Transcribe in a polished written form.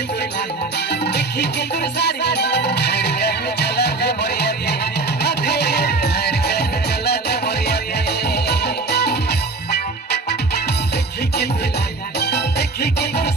के तोर लाला देखी के तोर सारी धड़कन चला दे मोरिया दे अधे धड़कन चला दे मोरिया दे देखी के तोर लाला देखी के तोर